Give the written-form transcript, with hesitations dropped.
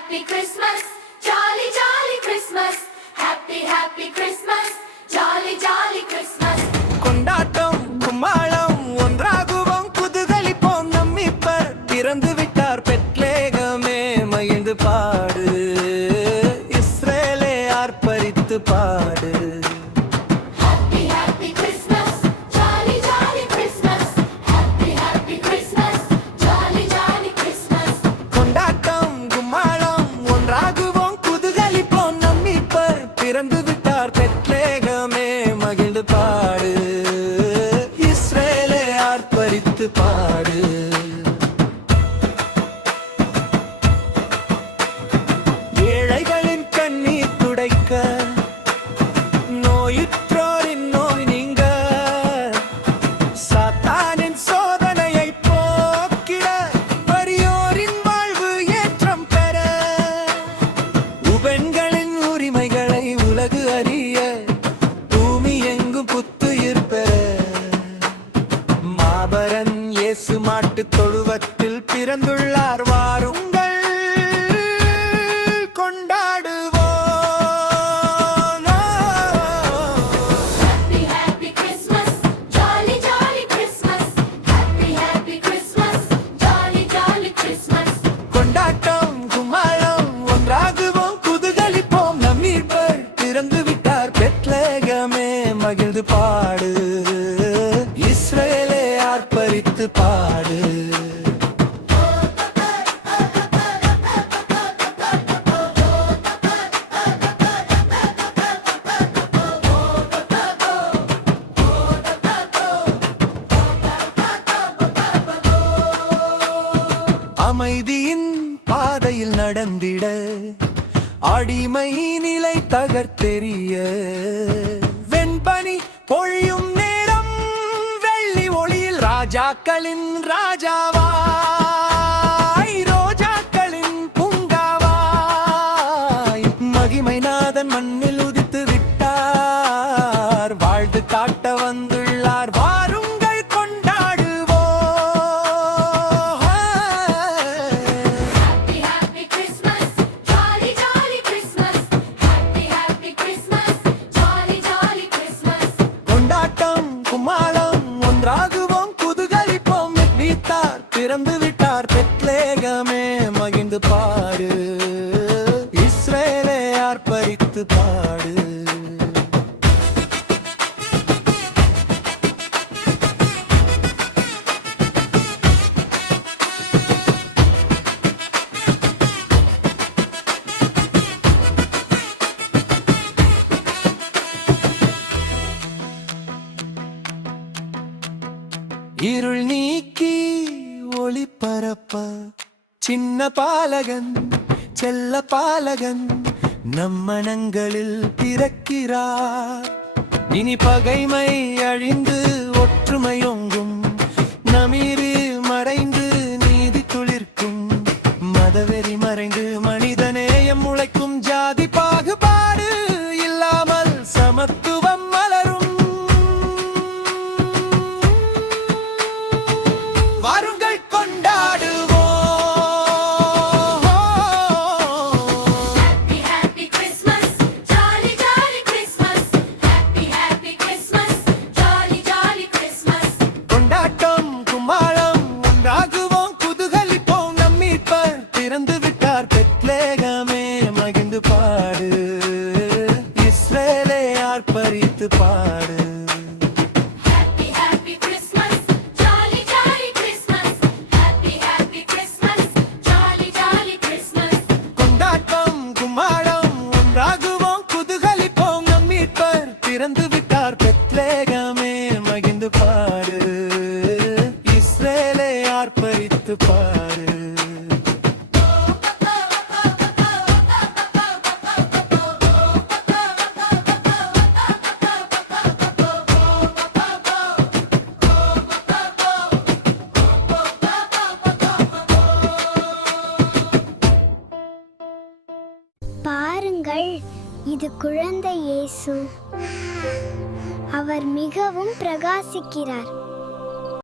happy Christmas, jolly jolly Christmas, happy happy Christmas, jolly jolly Christmas. கொண்டாட்டம் கும்மாளம் ஒன்றாகுவோம் குதூகலிப்போம் நம்மிப்பர் பிறந்து விட்டார் பெத்லகேமே மகிழ்ந்து பாடு இஸ்ரேலே ஆர்ப்பரித்து பாடு. Happy happy Christmas, jolly jolly Christmas, happy happy Christmas, jolly jolly Christmas. கொண்டாட்டம் கும்மாளம் ஒன்றாகுவோம் குதூகலிப்போம் நம்மிப்பர் பிறந்து விட்டார் பெத்லகேமே மகிழ்ந்து பாடு இஸ்ரேலே ஆர்ப்பரித்து பாடு. ஏழைகளின் கண்ணீர் துடைக்க நோயுற்றோரின் நோய் நீங்க சாத்தானின் சோதனையை போக்கிட வறியோரின் வாழ்வு ஏற்றம் பெற உபெண்களின் உரிமைகளை உலகு அறிய பூமி எங்கும் புத்துயிர் பெற மாபரன் இயேசு மாட்டுத் தொழுவத்தில் பிறந்துள்ளார் வாருங்கள் கொண்டாடுவோம். Happy happy Christmas, jolly jolly Christmas, happy happy Christmas, jolly jolly Christmas. கொண்டாட்டம் கும்மாளம் ஒன்றாகுவோம் குதூகலிப்போம் நம்மீட்பர் பிறந்து விட்டார் பெத்லகேமே மகிழ்ந்து பாடு இஸ்ரேலே ஆர்ப்பரித்து பாடு. அமைதியின் பாதையில் நடந்திட அடிமை நிலை தகர்த்தெறிய வெண்பனி பொழியும் நேரம் வெள்ளி ஒளியில் ராஜாக்களின் ராஜாவாய் ரோஜாக்களின் பூங்காவாய் மகிமைநாதன் மண்ணில் உதித்து விட்டார் வாழ்ந்து காட்ட வந்துள்ளார் வாருங்கள் கொண்டாடுவோம். Happy happy Christmas, jolly jolly Christmas, happy happy Christmas, jolly jolly Christmas. கொண்டாட்டம் கும்மாளம் ஒன்றாகுவோம் குதூகலிப்போம் வீட்டார் பிறந்து விட்டார் பெத்லகேமே மகிழ்ந்து பாடு இஸ்ரேலே ஆர்ப்பரித்து பாடு. இருள் நீக்கி ஒளி பரப்ப சின்ன பாலகன் செல்ல பாலகன் நம் மனங்களில் பிறக்கிறார். இனி பகைமை அழிந்து ஒற்றுமையொங்கும் நமீறு மறைந்து நீதி துளிர்க்கும் மதவெறி மறைந்து மனிதநேயம் முளைக்கும் ஜாதி பாகுபாடு இல்லாமல் சமத்துவம் மலரும். வாருங்கள் கொண்டாடுவோம். Happy happy Christmas, jolly jolly Christmas, happy happy Christmas, jolly jolly Christmas. கொண்டாட்டம் கும்மாளம் ஒன்றாகுவோம் குதூகலிப்போம் நம்மீட்பர் பிறந்து விட்டார் பெத்லகேமே மகிழ்ந்து பாடு இஸ்ரேலே ஆர்ப்பரித்து பாடு. Happy happy Christmas, jolly jolly Christmas, happy happy Christmas, jolly jolly Christmas. கொண்டாட்டம் கும்மாளம் ஒன்றாகுவோம் குதூகலிப்போம் நம்மீட்பர் பிறந்து விட்டார் பெத்லகேமே மகிழ்ந்து பாடு இஸ்ரேலே ஆர்ப்பரித்து பாடு. பாருங்கள், இது குழந்தை இயேசு. அவர் மிகவும் பிரகாசிக்கிறார்.